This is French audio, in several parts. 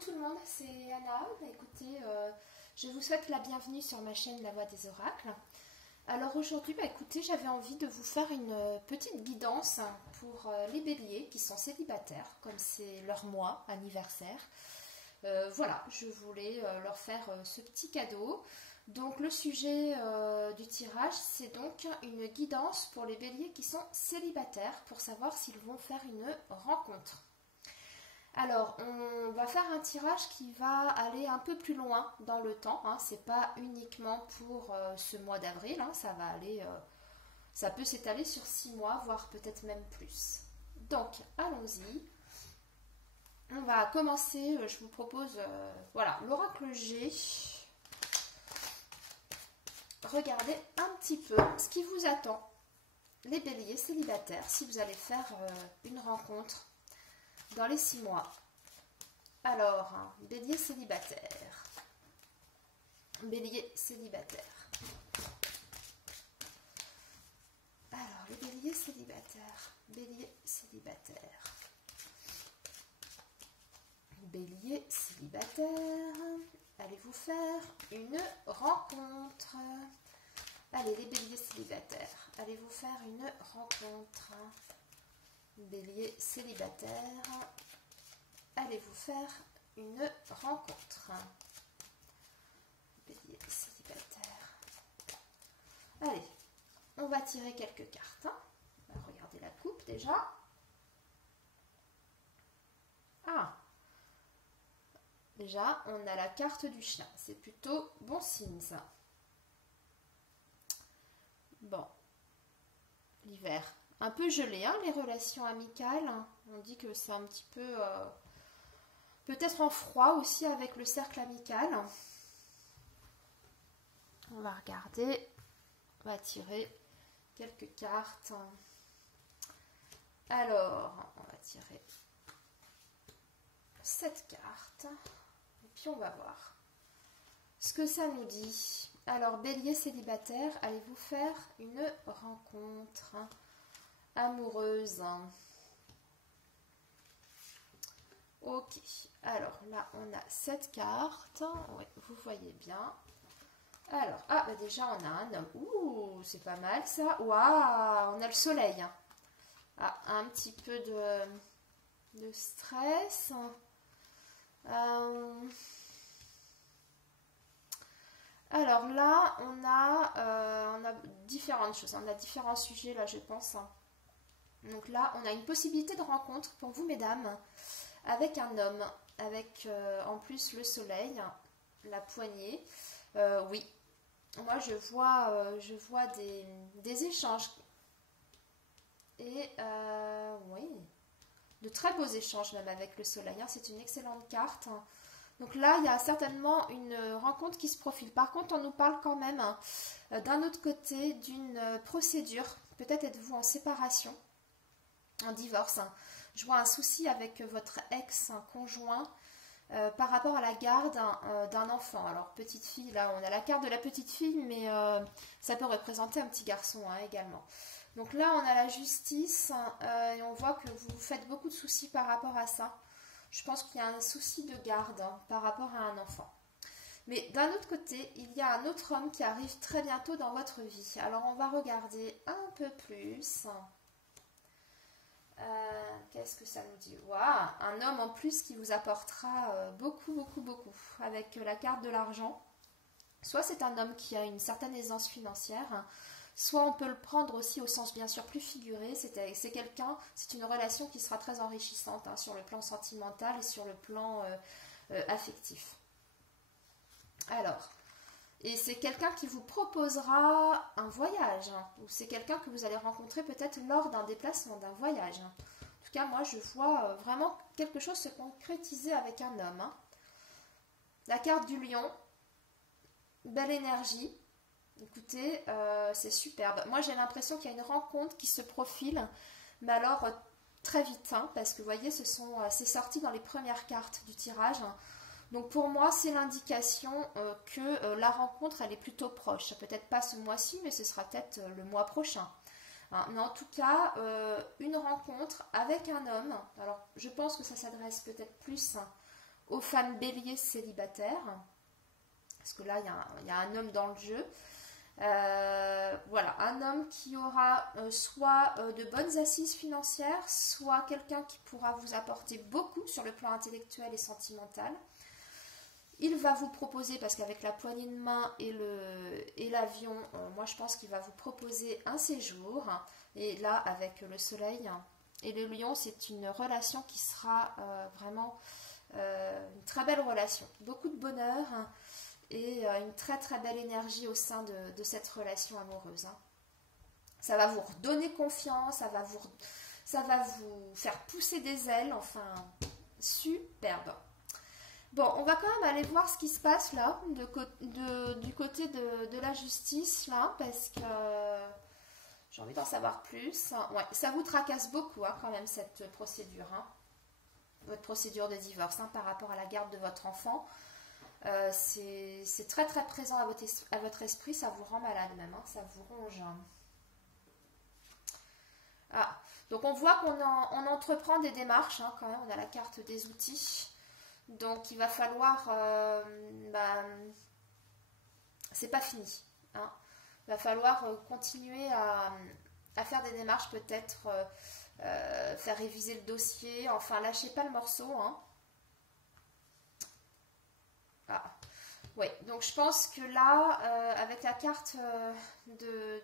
tout le monde, c'est Anna. Écoutez, je vous souhaite la bienvenue sur ma chaîne La Voix des Oracles. Alors aujourd'hui, écoutez, j'avais envie de vous faire une petite guidance pour les béliers qui sont célibataires, comme c'est leur mois anniversaire. Voilà, je voulais leur faire ce petit cadeau. Donc le sujet du tirage, c'est donc une guidance pour les béliers qui sont célibataires pour savoir s'ils vont faire une rencontre. Alors, on va faire un tirage qui va aller un peu plus loin dans le temps. Hein. C'est pas uniquement pour ce mois d'avril. Hein. Ça va aller, ça peut s'étaler sur 6 mois, voire peut-être même plus. Donc, allons-y. On va commencer. Je vous propose, voilà, l'oracle G. Regardez un petit peu ce qui vous attend, les béliers célibataires, si vous allez faire une rencontre dans les 6 mois. Alors, bélier célibataire. Bélier célibataire. Alors, les béliers célibataires. Bélier célibataire. Bélier célibataire. Allez-vous faire une rencontre? Allez, les béliers célibataires. Allez-vous faire une rencontre? Bélier célibataire, allez-vous faire une rencontre? Bélier célibataire. Allez, on va tirer quelques cartes. Hein. On va regarder la coupe déjà. Ah, déjà, on a la carte du chien. C'est plutôt bon signe, ça. Bon, l'hiver. Un peu gelé, hein, les relations amicales. On dit que c'est un petit peu... peut-être en froid aussi avec le cercle amical. On va regarder. On va tirer quelques cartes. Alors, on va tirer 7 cartes. Et puis on va voir ce que ça nous dit. Alors, bélier célibataire, allez-vous faire une rencontre amoureuse? Ok, alors là on a 7 cartes, oui, vous voyez bien. Alors, déjà on a un homme, ouh, c'est pas mal ça. Waouh, on a le soleil. Ah, un petit peu de stress. Alors là on a différentes choses, on a différents sujets là je pense. Donc là, on a une possibilité de rencontre pour vous, mesdames, avec un homme, avec en plus le soleil, la poignée. Oui, moi je vois des échanges. Et oui, de très beaux échanges même avec le soleil. Hein. C'est une excellente carte. Donc là, il y a certainement une rencontre qui se profile. Par contre, on nous parle quand même d'un autre côté d'une procédure. Peut-être êtes-vous en séparation. Un divorce. Je vois un souci avec votre ex-conjoint par rapport à la garde d'un enfant. Alors, petite fille, là, on a la carte de la petite fille, mais ça peut représenter un petit garçon hein, également. Donc là, on a la justice et on voit que vous faites beaucoup de soucis par rapport à ça. Je pense qu'il y a un souci de garde par rapport à un enfant. Mais d'un autre côté, il y a un autre homme qui arrive très bientôt dans votre vie. Alors, on va regarder un peu plus. Qu'est-ce que ça nous dit? Waouh, un homme en plus qui vous apportera beaucoup, avec la carte de l'argent. Soit c'est un homme qui a une certaine aisance financière, soit on peut le prendre aussi au sens bien sûr plus figuré. C'est quelqu'un, c'est une relation qui sera très enrichissante hein, sur le plan sentimental et sur le plan affectif. Alors... Et c'est quelqu'un qui vous proposera un voyage, hein, ou c'est quelqu'un que vous allez rencontrer peut-être lors d'un déplacement, d'un voyage. Hein. En tout cas, moi, je vois vraiment quelque chose se concrétiser avec un homme. Hein. La carte du lion, belle énergie. Écoutez, c'est superbe. Moi, j'ai l'impression qu'il y a une rencontre qui se profile, mais alors très vite, hein, parce que vous voyez, c'est sorti dans les premières cartes du tirage. Hein. Donc pour moi, c'est l'indication que la rencontre, elle est plutôt proche. Peut-être pas ce mois-ci, mais ce sera peut-être le mois prochain. Hein, mais en tout cas, une rencontre avec un homme. Alors, je pense que ça s'adresse peut-être plus aux femmes béliers célibataires. Parce que là, il y a un homme dans le jeu. Voilà, un homme qui aura soit de bonnes assises financières, soit quelqu'un qui pourra vous apporter beaucoup sur le plan intellectuel et sentimental. Il va vous proposer, parce qu'avec la poignée de main et l'avion, moi je pense qu'il va vous proposer un séjour. Et là, avec le soleil et le lion, c'est une relation qui sera vraiment une très belle relation. Beaucoup de bonheur et une très très belle énergie au sein de cette relation amoureuse. Ça va vous redonner confiance, ça va vous faire pousser des ailes, enfin, superbe. Bon, on va quand même aller voir ce qui se passe là, du côté de la justice, là, parce que j'ai envie d'en savoir plus. Ouais, ça vous tracasse beaucoup, quand même, cette procédure, votre procédure de divorce, par rapport à la garde de votre enfant. C'est très très présent à votre esprit, ça vous rend malade même, ça vous ronge. Ah, donc on voit on entreprend des démarches, quand même, on a la carte des outils. Donc il va falloir, c'est pas fini. Il va falloir continuer à faire des démarches, peut-être faire réviser le dossier, enfin lâchez pas le morceau. Ah, ouais, donc je pense que là, avec la carte de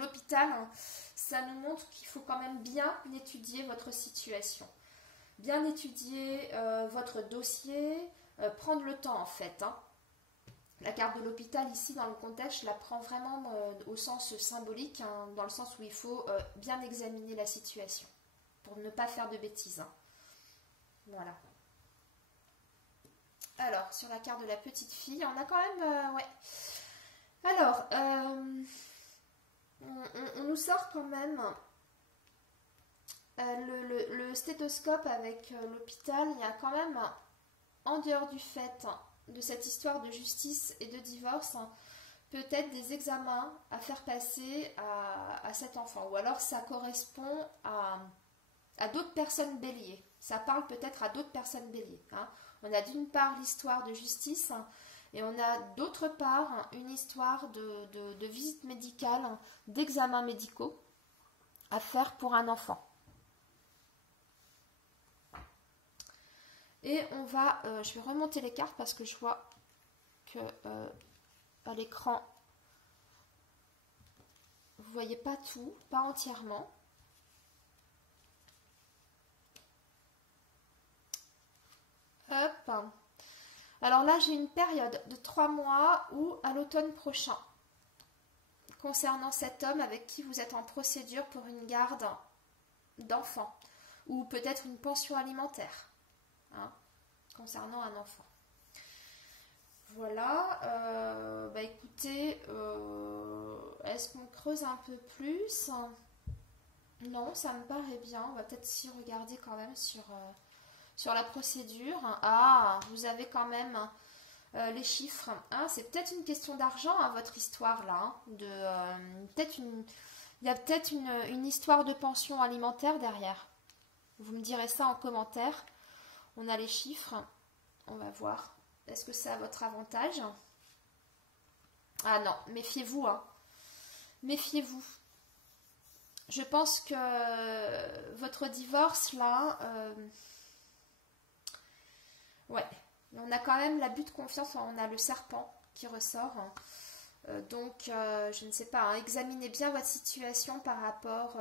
l'hôpital, ça nous montre qu'il faut quand même bien étudier votre situation. Bien étudier votre dossier, prendre le temps en fait. La carte de l'hôpital ici dans le contexte, je la prends vraiment au sens symbolique, dans le sens où il faut bien examiner la situation pour ne pas faire de bêtises. Voilà. Alors, sur la carte de la petite fille, on a quand même... ouais. Alors, on nous sort quand même... le stéthoscope avec l'hôpital, il y a quand même, en dehors du fait de cette histoire de justice et de divorce, peut-être des examens à faire passer à cet enfant. Ou alors ça correspond à d'autres personnes béliers. Ça parle peut-être à d'autres personnes béliers. On a d'une part l'histoire de justice et on a d'autre part une histoire de visite médicale, d'examens médicaux à faire pour un enfant. Et on va, je vais remonter les cartes parce que je vois que à l'écran, vous voyez pas tout, pas entièrement. Hop. Alors là, j'ai une période de 3 mois ou à l'automne prochain. Concernant cet homme avec qui vous êtes en procédure pour une garde d'enfant. Ou peut-être une pension alimentaire. Concernant un enfant. Voilà, écoutez, est-ce qu'on creuse un peu plus? Non, ça me paraît bien. On va peut-être s'y regarder quand même sur la procédure. Ah, vous avez quand même les chiffres. C'est peut-être une question d'argent, votre histoire là. Il y a peut-être une histoire de pension alimentaire derrière. Vous me direz ça en commentaire. On a les chiffres. On va voir. Est-ce que c'est à votre avantage? Ah non, méfiez-vous. Méfiez-vous. Je pense que votre divorce, là... ouais. On a quand même l'abus de confiance. On a le serpent qui ressort. Donc, je ne sais pas. Examinez bien votre situation par rapport...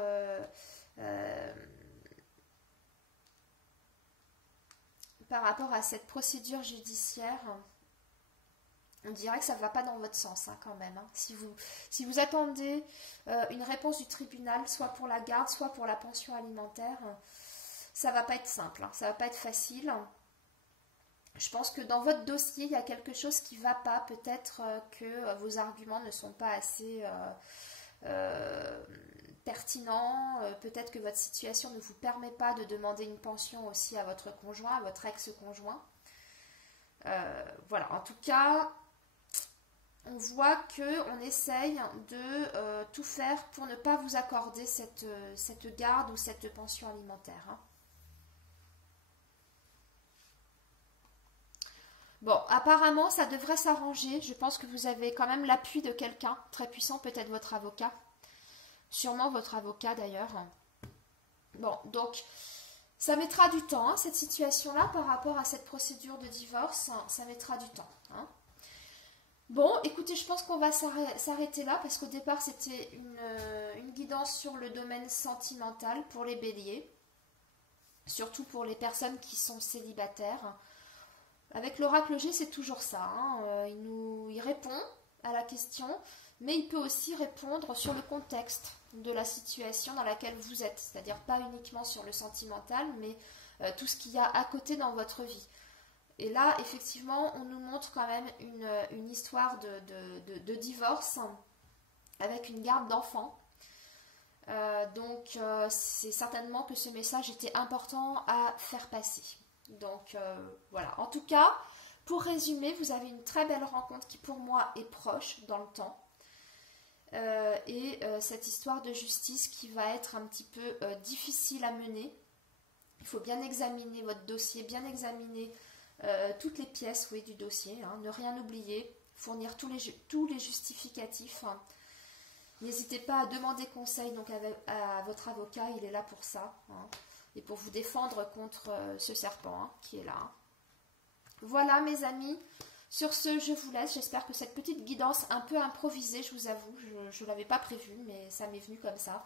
par rapport à cette procédure judiciaire, on dirait que ça ne va pas dans votre sens quand même. Si vous attendez une réponse du tribunal, soit pour la garde, soit pour la pension alimentaire, ça ne va pas être simple, ça ne va pas être facile. Je pense que dans votre dossier, il y a quelque chose qui ne va pas. Peut-être que vos arguments ne sont pas assez... pertinent, peut-être que votre situation ne vous permet pas de demander une pension aussi à votre conjoint, à votre ex-conjoint. Voilà, en tout cas, on voit qu'on essaye de tout faire pour ne pas vous accorder cette garde ou cette pension alimentaire. Bon, apparemment, ça devrait s'arranger. Je pense que vous avez quand même l'appui de quelqu'un très puissant, peut-être votre avocat. Sûrement votre avocat d'ailleurs. Bon, donc, ça mettra du temps, hein, cette situation-là, par rapport à cette procédure de divorce. Ça mettra du temps. Hein. Bon, écoutez, je pense qu'on va s'arrêter là, parce qu'au départ, c'était une guidance sur le domaine sentimental pour les béliers. Surtout pour les personnes qui sont célibataires. Avec l'oracle G, c'est toujours ça. Hein. Il répond à la question, mais il peut aussi répondre sur le contexte de la situation dans laquelle vous êtes. C'est-à-dire pas uniquement sur le sentimental, mais tout ce qu'il y a à côté dans votre vie. Et là, effectivement, on nous montre quand même une histoire de divorce avec une garde d'enfants. Donc, c'est certainement que ce message était important à faire passer. Donc voilà, en tout cas, pour résumer, vous avez une très belle rencontre qui pour moi est proche dans le temps. Cette histoire de justice qui va être un petit peu difficile à mener. Il faut bien examiner votre dossier, bien examiner toutes les pièces du dossier, hein, ne rien oublier, fournir tous les justificatifs. Hein. N'hésitez pas à demander conseil donc à votre avocat, il est là pour ça. Hein. Et pour vous défendre contre ce serpent hein, qui est là. Voilà mes amis, sur ce je vous laisse, j'espère que cette petite guidance un peu improvisée, je vous avoue, je ne l'avais pas prévue mais ça m'est venu comme ça.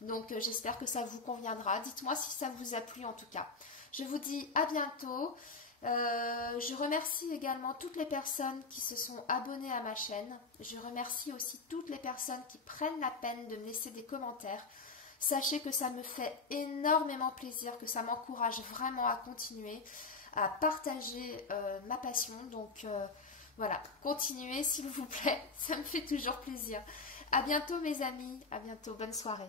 Donc j'espère que ça vous conviendra, dites-moi si ça vous a plu en tout cas. Je vous dis à bientôt, je remercie également toutes les personnes qui se sont abonnées à ma chaîne, je remercie aussi toutes les personnes qui prennent la peine de me laisser des commentaires. Sachez que ça me fait énormément plaisir, que ça m'encourage vraiment à continuer, à partager ma passion. Donc voilà, continuez s'il vous plaît, ça me fait toujours plaisir. À bientôt mes amis, à bientôt, bonne soirée.